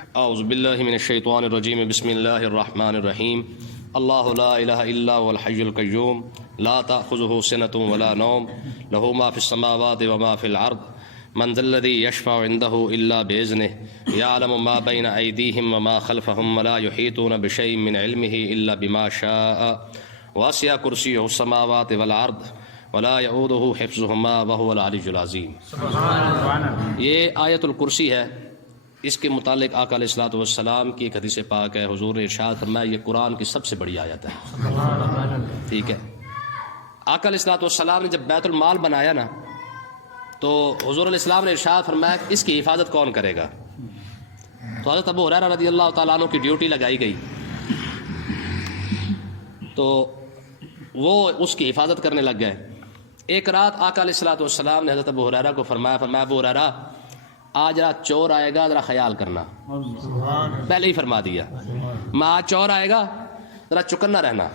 اعوذ باللہ من الشیطان الرجیم بسم اللہ الرحمن الرحیم اللہ لا الہ الا هو الحی القیوم لا تأخذه سنة ولا نوم له ما في السماوات وما في الارض من ذا الذی یشفع عنده الا بإذنه یعلم ما بین ایدیہم وما خلفهم ولا یحیطون بشیء من علمه الا بما شاء وسع کرسیہ السماوات والارض ولا یعوده حفظهما وهو العلی العظیم۔ یہ آیت الکرسی ہے، اس کے متعلق آقا علیہ الصلوۃ والسلام کی ایک حدیث پاک ہے، حضور نے ارشاد فرمایا یہ قرآن کی سب سے بڑی آیت ہے۔ ٹھیک ہے، آقا علیہ الصلوۃ والسلام نے جب بیت المال بنایا نا تو حضور علیہ السلام نے ارشاد فرمایا اس کی حفاظت کون کرے گا؟ تو حضرت ابو ہریرہ رضی اللہ تعالیٰ عنہ کی ڈیوٹی لگائی گئی، تو وہ اس کی حفاظت کرنے لگ گئے۔ ایک رات آقا علیہ الصلوۃ والسلام نے حضرت ابو ہریرہ کو فرمایا ابو ہریرہ آج رات چور آئے گا، ذرا خیال کرنا۔ پہلے ہی فرما دیا میں آج چور آئے گا، ذرا چکنا رہنا۔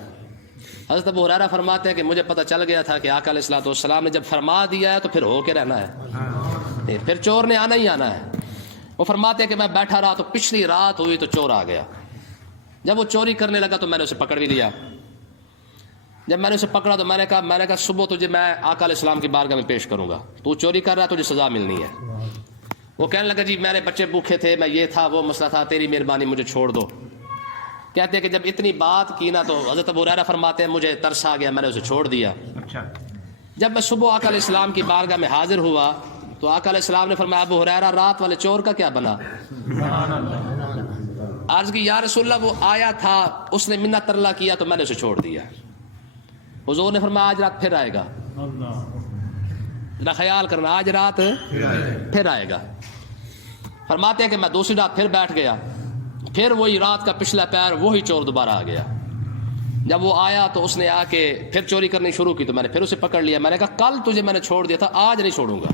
حضرت ابو ہریرہ فرماتے ہیں کہ مجھے پتہ چل گیا تھا کہ آقا علیہ الصلوۃ والسلام نے جب فرما دیا ہے تو پھر ہو کے رہنا ہے، پھر چور نے آنا ہی آنا ہے۔ وہ فرماتے ہیں کہ میں بیٹھا رہا تو پچھلی رات ہوئی تو چور آ گیا، جب وہ چوری کرنے لگا تو میں نے اسے پکڑ بھی لیا۔ جب میں نے اسے پکڑا تو میں نے کہا صبح تجھے میں آقا علیہ السلام کی بارگاہ میں پیش کروں گا، تو چوری کر رہا ہے تجھے سزا ملنی ہے۔ وہ کہنے لگا جی میرے بچے بھوکے تھے، میں یہ تھا وہ مسئلہ تھا، تیری مہربانی مجھے چھوڑ دو۔ کہتے ہیں کہ جب اتنی بات کی نا تو حضرت ابو ہریرہ فرماتے ہیں مجھے ترس آ گیا، میں نے اسے چھوڑ دیا۔ جب میں صبح آقا علیہ السلام کی بارگاہ میں حاضر ہوا تو آقا علیہ السلام نے فرمایا ابو ہریرہ رات والے چور کا کیا بنا؟ عرض کی یا رسول اللہ وہ آیا تھا، اس نے منت ترلا کیا تو میں نے اسے چھوڑ دیا۔ حضور نے فرمایا آج رات پھر آئے گا، ذرا خیال کرنا، آج رات پھر آئے گا۔ فرماتے ہیں کہ میں دوسری رات پھر بیٹھ گیا، پھر وہی رات کا پچھلا پیر وہی چور دوبارہ آ گیا۔ جب وہ آیا تو اس نے آ کے پھر چوری کرنی شروع کی تو میں نے پھر اسے پکڑ لیا۔ میں نے کہا کل تجھے میں نے چھوڑ دیا تھا، آج نہیں چھوڑوں گا۔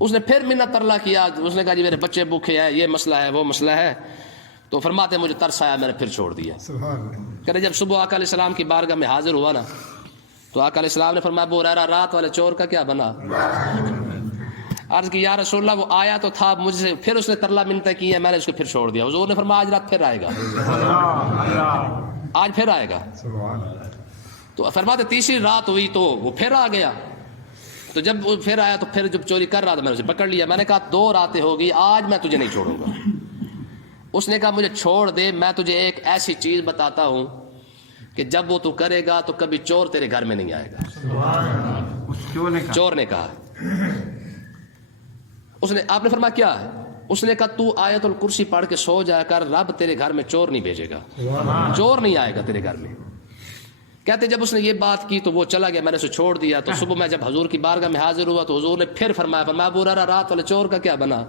اس نے پھر منت ترلا کیا، اس نے کہا جی میرے بچے بھوکے ہیں، یہ مسئلہ ہے وہ مسئلہ ہے، تو فرماتے ہیں مجھے ترس آیا، میں نے پھر چھوڑ دیا۔ کہ جب صبح آقا علیہ السلام کی بارگاہ میں حاضر ہوا نا تو آقا علیہ السلام نے فرمایا ابو ہریرہ رات والے چور کا کیا بنا؟ عرض کی یا رسول اللہ وہ آیا تو تھا مجھ سے، پھر اس نے ترلا منتیں کی ہے، میں نے اس کو پھر چھوڑ دیا۔ حضور نے فرمایا آج رات پھر آئے گا، آج پھر آئے گا۔ تو فرماتے تیسری رات ہوئی تو وہ پھر آ گیا، تو جب وہ پھر آیا تو پھر جب چوری کر رہا تھا میں نے اسے پکڑ لیا۔ میں نے کہا 2 راتیں ہو گئی، آج میں تجھے نہیں چھوڑوں گا۔ اس نے کہا مجھے چھوڑ دے، میں تجھے ایک ایسی چیز بتاتا ہوں کہ جب وہ تو کرے گا تو کبھی چور تیرے گھر میں نہیں آئے گا۔ چور نے کہا، اس نے آپ نے فرمایا کیا ہے؟ اس نے کہا تو آیت الکرسی پڑھ کے سو جایا کر، رب تیرے گھر میں چور نہیں بھیجے گا، چور نہیں آئے گا تیرے گھر میں۔ کہتے جب اس نے یہ بات کی تو وہ چلا گیا، میں نے اسے چھوڑ دیا۔ تو صبح میں جب حضور کی بارگاہ میں حاضر ہوا تو حضور نے پھر فرمایا ابو ہریرہ رات والے چور کا کیا بنا؟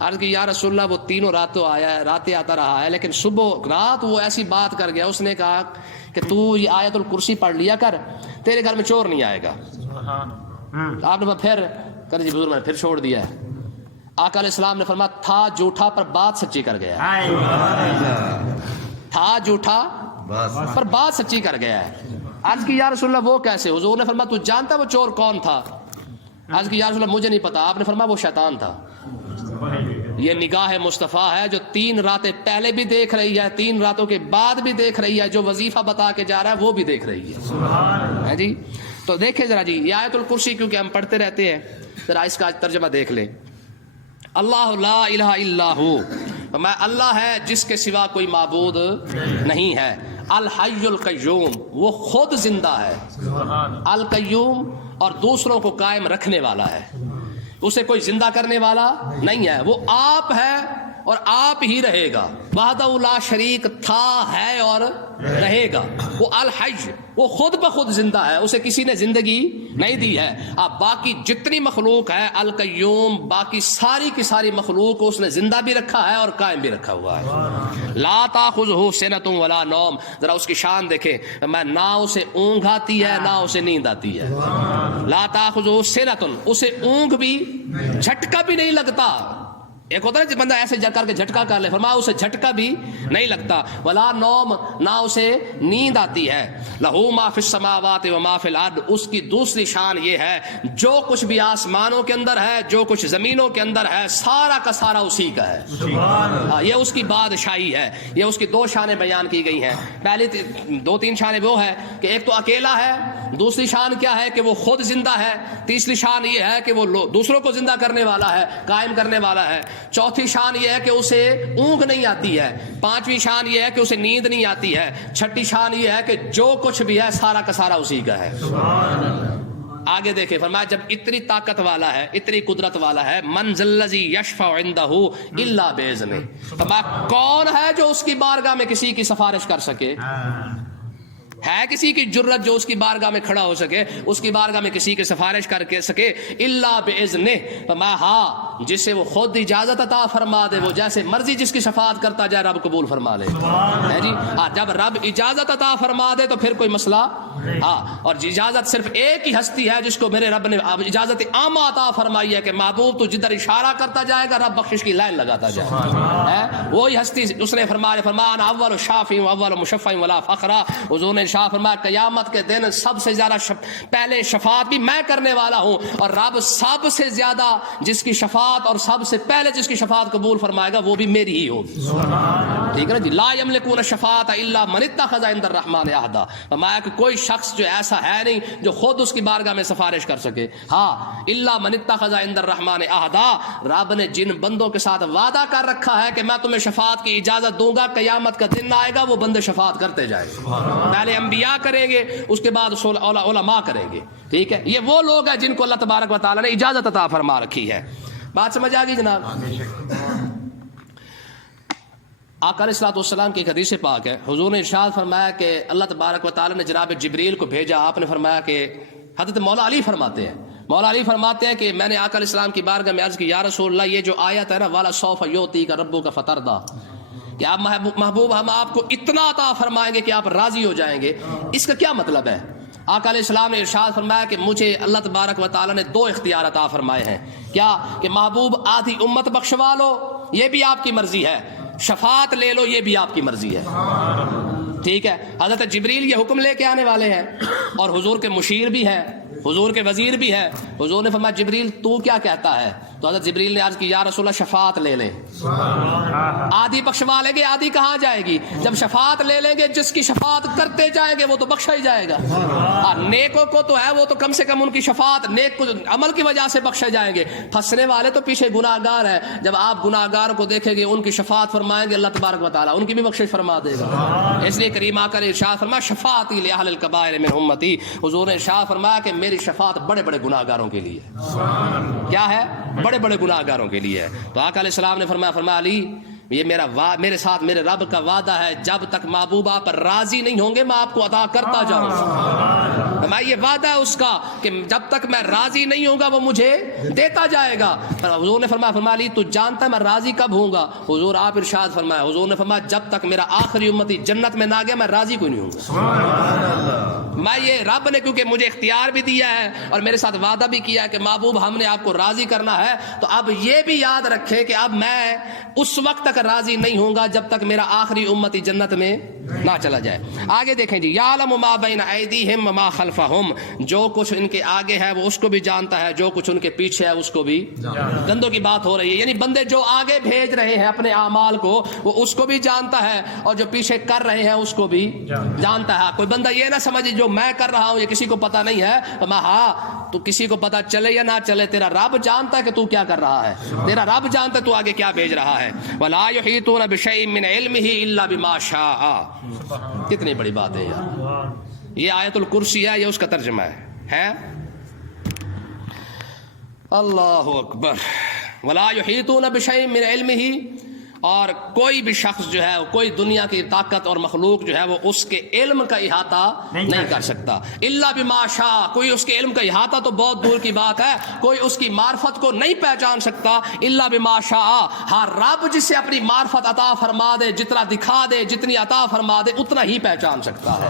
عرض کی یا رسول اللہ وہ تینوں راتوں آیا ہے، راتیں آتا رہا ہے، لیکن صبح رات وہ ایسی بات کر گیا، اس نے کہا کہ تو یہ آیت الکرسی پڑھ لیا کر، تیرے گھر میں چور نہیں آئے گا۔ آپ نے پھر کر جی حضور میں نے پھر چھوڑ دیا ہے۔ آقا علیہ السلام نے فرمایا تھا جھوٹا پر بات سچی کر گیا ہے، تھا جھوٹا پر بات سچی کر گیا ہے۔ عرض کی یا رسول اللہ وہ کیسے؟ حضور نے فرمایا تو جانتا وہ چور کون تھا؟ عرض کی یا رسول اللہ مجھے نہیں پتا۔ آپ نے فرمایا وہ شیطان تھا۔ یہ نگاہ مصطفیٰ ہے جو 3 راتیں پہلے بھی دیکھ رہی ہے، 3 راتوں کے بعد بھی دیکھ رہی ہے، جو وظیفہ بتا کے جا رہا ہے وہ بھی دیکھ رہی ہے جی۔ تو دیکھیں ذرا جی یہ آیت الکرسی کیونکہ ہم پڑھتے رہتے ہیں، ذرا اس کا ترجمہ دیکھ لیں۔ اللہ لا الہ الا ہو، میں اللہ ہے جس کے سوا کوئی معبود نہیں ہے۔ الحی القیوم، وہ خود زندہ ہے، القیوم اور دوسروں کو قائم رکھنے والا ہے، اسے کوئی زندہ کرنے والا نہیں ہے، وہ آپ ہے اور آپ ہی رہے گا، وحدہ لا شریک تھا ہے اور رہے گا۔ وہ الحی، وہ خود بخود زندہ ہے، اسے کسی نے زندگی نہیں دی ہے۔ اب باقی جتنی مخلوق ہے القیوم، باقی ساری کی ساری مخلوق کو اس نے زندہ بھی رکھا ہے اور قائم بھی رکھا ہوا ہے۔ لا تاخذہ سنۃ ولا نوم، ذرا اس کی شان دیکھیں، میں نہ اسے اونگ آتی ہے نہ اسے نیند آتی ہے۔ لا تاخذہ سنۃ، اسے اونگ بھی جھٹکا بھی نہیں لگتا، ایک ہوتا ہے بندہ ایسے کر کے جھٹکا کر لے، فرمایا اسے جھٹکا بھی نہیں لگتا، ولا نوم، نہ اسے نیند آتی ہے، لہو ما فی السماوات و ما فی الارض، اس کی دوسری شان یہ ہے جو کچھ بھی آسمانوں کے اندر ہے، جو کچھ زمینوں کے اندر ہے، سارا کا سارا اسی کا ہے، یہ اس کی بادشاہی ہے۔ یہ اس کی دو شانیں بیان کی گئی ہیں، پہلی دو تین شانیں وہ ہے کہ ایک تو اکیلا ہے، دوسری شان کیا ہے کہ وہ خود زندہ ہے، تیسری شان یہ ہے کہ وہ دوسروں کو زندہ کرنے والا ہے، قائم کرنے والا ہے، چوتھی شان یہ ہے کہ اسے اونگ نہیں آتی ہے، پانچویں شان یہ ہے کہ اسے نیند نہیں آتی ہے، چھٹی شان یہ ہے کہ جو کچھ بھی ہے سارا کا سارا اسی کا ہے۔ آگے دیکھیں، فرمایا جب اتنی طاقت والا ہے، اتنی قدرت والا ہے، من ذا الذی یشفع عندہ الا باذنہ، فرمایا کون ہے جو اس کی بارگاہ میں کسی کی سفارش کر سکے؟ ہے کسی کی جرت جو اس کی بارگاہ میں کھڑا ہو سکے، اس کی بارگاہ میں کسی کی سفارش کر کے سکے؟ الا باذنہ، فرمایا ہاں جسے وہ خود اجازت عطا فرما دے، وہ جیسے مرضی جس کی شفاعت کرتا جائے رب قبول فرما لے، ہے جی ہاں۔ جب رب اجازت عطا فرما دے تو پھر کوئی مسئلہ، ہاں، اور اجازت صرف ایک ہی ہستی ہے جس کو میرے رب نے اجازت عامہ عطا فرمائی ہے کہ محبوب تو جدھر اشارہ کرتا جائے گا رب بخشش کی لائن لگاتا جائے، وہی ہستی اس نے فرمایا اول شافع و اول مشفع ولا فخر، حضور نے شاہ فرمایا قیامت کے دن سب سے زیادہ پہلے شفاعت بھی میں کرنے والا ہوں، اور رب سب سے زیادہ جس کی شفاعت اور سب سے پہلے جس کی شفاعت قبول فرمائے گا وہ بھی میری ہی ہوگی، ٹھیک ہے نا جی۔ لا یملکون الشفاعۃ الا من اتخذ عند الرحمن عہدا، فرمایا کہ کوئی شخص جو ایسا ہے نہیں جو خود اس کی بارگاہ میں سفارش کر سکے، ہاں الا من اتخذ عند الرحمن عہدا، رب نے جن بندوں کے ساتھ وعدہ کر رکھا ہے کہ میں تمہیں شفاعت کی اجازت دوں گا، قیامت کا دن آئے گا وہ بندے شفاعت کرتے جائیں گے، پہلے انبیاء کریں گے اس کے بعد علماء کریں گے، ٹھیک ہے۔ یہ وہ لوگ ہیں جن کو اللہ تبارک و تعالیٰ نے اجازت عطا فرما رکھی ہے۔ بات سمجھ آ گئی جناب؟ آقا علیہ الصلوۃ والسلام کی ایک حدیث پاک ہے، حضور نے ارشاد فرمایا کہ اللہ تبارک و تعالیٰ نے جناب جبریل کو بھیجا، آپ نے فرمایا کہ حضرت مولا علی فرماتے ہیں، مولا علی فرماتے ہیں کہ میں نے آقا علیہ السلام کی بارگاہ میں عرض کی یا رسول اللہ یہ جو آیت ہے نا والا سوف یعطیک ربک فترضی، کہ آپ محبوب ہم آپ کو اتنا عطا فرمائیں گے کہ آپ راضی ہو جائیں گے، اس کا کیا مطلب ہے؟ آقا علیہ السلام نے ارشاد فرمایا کہ مجھے اللہ تبارک و تعالیٰ نے دو اختیار عطا فرمائے ہیں، کیا کہ محبوب آدھی امت بخشوا لو یہ بھی آپ کی مرضی ہے، شفاعت لے لو یہ بھی آپ کی مرضی ہے، ٹھیک ہے۔ حضرت جبریل یہ حکم لے کے آنے والے ہیں اور حضور کے مشیر بھی ہیں، حضور کے وزیر بھی ہے، حضور نے فرمایا جبریل تو کیا کہتا ہے؟ تو حضرت جبریل نے عرض کی یا رسول اللہ شفاعت لے لیں، آدھی بخشوا لیں گے، آدھی کہاں جائے گی؟ جب شفاعت لے لیں گے جس کی شفاعت کرتے جائیں گے وہ تو بخشا ہی جائے گا، نیکوں کو تو ہے وہ تو کم سے کم ان کی شفاعت نیک کو عمل کی وجہ سے بخشے جائیں گے، پھنسنے والے تو پیچھے گناہگار ہیں، جب آپ گناہگار کو دیکھیں گے ان کی شفاعت فرمائیں گے اللہ تبارک و تعالیٰ ان کی بھی بخشش فرما دے گا، اس لیے کریم آقا نے ارشاد فرمایا شفاعتی لأہل الکبائر من امتی، حضور نے ارشاد فرمایا کہ میری شفاعت بڑے بڑے گناہگاروں کے لیے کیا ہے؟ بڑے بڑے گناہگاروں کے لیے ہے۔ تو آقا علیہ السلام نے فرمایا علی یہ میرے ساتھ میرے رب کا وعدہ ہے جب تک محبوب آپ راضی نہیں ہوں گے میں آپ کو عطا کرتا جاؤں گا، میں یہ وعدہ ہے اس کا کہ جب تک میں راضی نہیں ہوں گا وہ مجھے دیتا جائے گا۔ حضور نے فرمایا علی تو جانتا ہے میں راضی کب ہوں گا؟ حضور آپ ارشاد فرمایا، حضور نے فرمایا جب تک میرا آخری امتی جنت میں نہ گیا میں راضی کوئی نہیں ہوں گا۔ میں یہ رب نے کیونکہ مجھے اختیار بھی دیا ہے اور میرے ساتھ وعدہ بھی کیا ہے کہ محبوب ہم نے آپ کو راضی کرنا ہے، تو اب یہ بھی یاد رکھے کہ اب میں اس وقت تک راضی نہیں ہوں گا جب تک میرا آخری امتی جنت میں نہ چلا جائے۔ آگے دیکھیں جی، یعلم ما بین ایدیہم وما خلفہم، جو کچھ ان کے آگے ہے وہ اس کو بھی جانتا ہے، جو کچھ ان کے پیچھے ہے اس کو بھی۔ بندوں کی بات ہو رہی ہے، یعنی بندے جو آگے بھیج رہے ہیں اپنے اعمال کو وہ اس کو بھی جانتا ہے اور جو پیچھے کر رہے ہیں اس کو بھی جانتا ہے۔ کوئی بندہ یہ نہ سمجھے جو میں کر رہا ہوں یہ کسی کو پتہ نہیں ہے، میں ہاں تو کسی کو پتہ چلے یا نہ چلے تیرا رب جانتا ہے کہ تو کیا کر رہا ہے، تیرا رب جانتا ہے تو آگے کیا بھیج رہا ہے۔ ولا یحیطون بشیء من علمہ الا بما شاء، کتنی بڑی بات ہے یار، یہ آیت الکرسی ہے، یہ اس کا ترجمہ ہے اللہ اکبر۔ ولا یحیطون بشیء من علمہ اور کوئی بھی شخص جو ہے کوئی دنیا کی طاقت اور مخلوق جو ہے وہ اس کے علم کا احاطہ نہیں کر سکتا الا بما شاء. کوئی اس کے علم کا احاطہ تو بہت دور کی بات ہے, کوئی اس کی معرفت کو نہیں پہچان سکتا الا بما شاء. ہاں رب جسے اپنی معرفت عطا فرما دے, جتنا دکھا دے, جتنی عطا فرما دے, اتنا ہی پہچان سکتا ہے.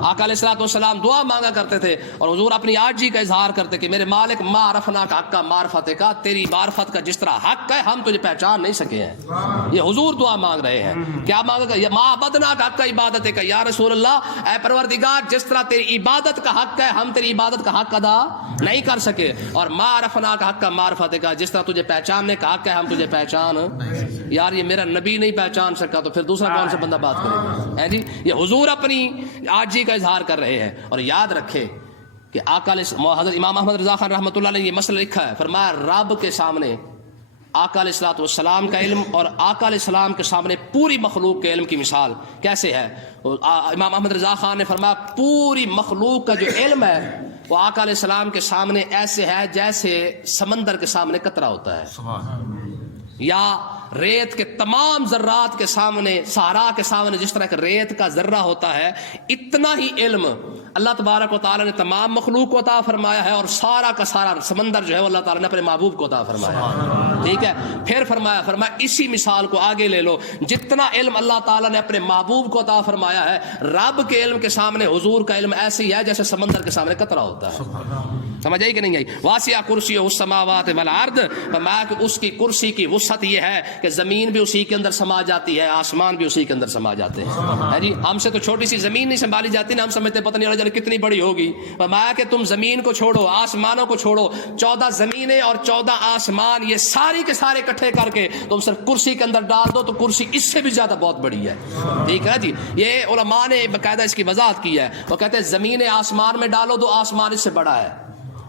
آقا علیہ الصلوۃ والسلام دعا مانگا کرتے تھے اور حضور اپنی عاجزی کا اظہار کرتے کہ میرے مالک ما عرفنا کا حق کا معرفت کا, تیری معرفت کا جس طرح حق ہے ہم تجھے پہچان نہیں سکے ہیں. یہ حضور دعا مانگ رہے ہیں. کیا مانگا؟ ما عبدنا کا حق کا عبادت کا, یا رسول اللہ اے پروردگار جس طرح تیری عبادت کا حق ہے ہم تیری عبادت کا حق ادا نہیں کر سکے, اور ما عرفنا کا حق کا معرفت کا, جس طرح تجھے پہچاننے کا حق ہے ہم تجھے پہچان. یار یہ میرا نبی نہیں پہچان سکا تو پھر دوسرا کون سا بندہ بات کرے گا؟ جی یہ حضور اپنی عاجزی کا اظہار کر رہے ہیں. اور یاد رکھے کہ آقا حضرت امام احمد رضا خان رحمۃ اللہ علیہ نے یہ مسئلہ لکھا ہے, فرمایا رب کے سامنے آقا علیہ الصلوۃ والسلام کا علم اور آقا علیہ السلام کے سامنے پوری مخلوق کے علم کی مثال کیسے ہے. امام احمد رضا خان نے فرمایا پوری مخلوق کا جو علم ہے وہ آقا علیہ السلام کے سامنے ایسے ہے جیسے سمندر کے سامنے قطرہ ہوتا ہے, یا ریت کے تمام ذرات کے سامنے, صحرا کے سامنے جس طرح کہ ریت کا ذرہ ہوتا ہے, اتنا ہی علم اللہ تبارک و تعالیٰ نے تمام مخلوق کو عطا فرمایا ہے, اور سارا کا سارا سمندر جو ہے وہ اللہ تعالیٰ نے اپنے محبوب کو عطا فرمایا ہے. ٹھیک ہے, پھر فرمایا اسی مثال کو آگے لے لو, جتنا علم اللہ تعالیٰ نے اپنے محبوب کو عطا فرمایا ہے, رب کے علم کے سامنے حضور کا علم ایسے ہی ہے جیسے سمندر کے سامنے قطرہ ہوتا ہے. سمجھ آئی کہ نہیں آئی؟ واسع کرسی السماوات والارض, فرمایا کہ اس کی کرسی کی وسعت یہ ہے کہ زمین بھی اسی کے اندر سما جاتی ہے, آسمان بھی اسی کے اندر سما جاتے ہیں. جی ہم سے تو چھوٹی سی زمین نہیں سنبھالی جاتی نا, ہم سمجھتے پتہ نہیں کتنی بڑی ہوگی. فرمایا کہ تم زمین کو چھوڑو, آسمانوں کو چھوڑو, 14 زمینیں اور 14 آسمان یہ ساری کے سارے اکٹھے کر کے تم صرف کرسی کے اندر ڈال دو تو کرسی اس سے بھی زیادہ بہت بڑی ہے. ٹھیک ہے جی, یہ علماء نے باقاعدہ اس کی وضاحت کی ہے. وہ کہتے ہیں زمین آسمان میں ڈالو تو آسمان اس سے بڑا ہے,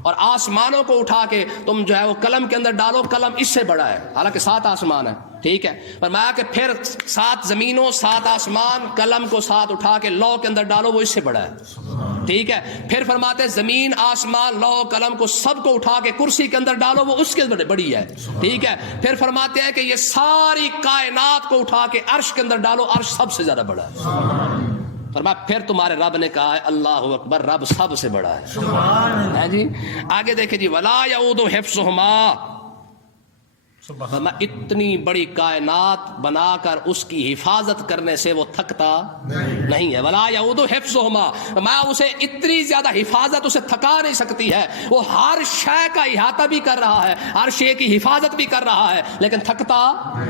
اور آسمانوں کو اٹھا کے تم جو ہے وہ قلم کے اندر ڈالو, قلم اس سے بڑا ہے, حالانکہ 7 آسمان ہے. ٹھیک ہے, فرمایا کہ پھر 7 زمینوں 7 آسمان قلم کو ساتھ اٹھا کے لوح کے اندر ڈالو, وہ اس سے بڑا ہے. ٹھیک ہے, پھر فرماتے ہیں زمین آسمان لوح قلم کو سب کو اٹھا کے کرسی کے اندر ڈالو, وہ اس کے بڑی ہے. ٹھیک ہے, پھر فرماتے ہیں کہ یہ ساری کائنات کو اٹھا کے عرش کے اندر ڈالو, عرش سب سے زیادہ بڑا ہے. فرمایا پھر تمہارے رب نے کہا ہے اللہ اکبر, رب سب سے بڑا ہے. جی آگے دیکھیں جی, ولا یعود حفظہما, اتنی بڑی کائنات بنا کر اس کی حفاظت کرنے سے وہ تھکتا نہیں ہے. ولا یعود حفظہما, میں اسے اتنی زیادہ حفاظت اسے تھکا نہیں سکتی ہے. وہ ہر شے کا احاطہ بھی کر رہا ہے, ہر شے کی حفاظت بھی کر رہا ہے, لیکن تھکتا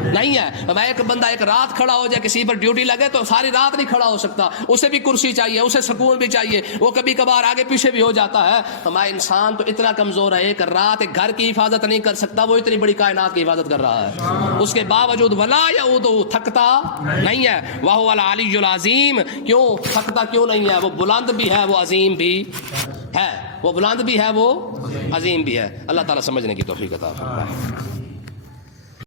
نہیں ہے. میں ایک بندہ ایک رات کھڑا ہو جائے, کسی پر ڈیوٹی لگے تو ساری رات نہیں کھڑا ہو سکتا, اسے بھی کرسی چاہیے, اسے سکون بھی چاہیے, وہ کبھی کبھار آگے پیچھے بھی ہو جاتا ہے. میں انسان تو اتنا کمزور ہے, ایک رات ایک گھر کی حفاظت نہیں کر سکتا, وہ اتنی بڑی کائنات کی حفاظت کر رہا ہے. اس کے باوجود ولا یعود, تھکتا نہیں ہے. وہو العلی العظیم, کیوں تھکتا کیوں نہیں ہے؟ وہ بلند بھی ہے, وہ عظیم بھی ہے. وہ بلند بھی ہے, وہ عظیم بھی ہے. اللہ تعالیٰ سمجھنے کی توفیق عطا فرمائے.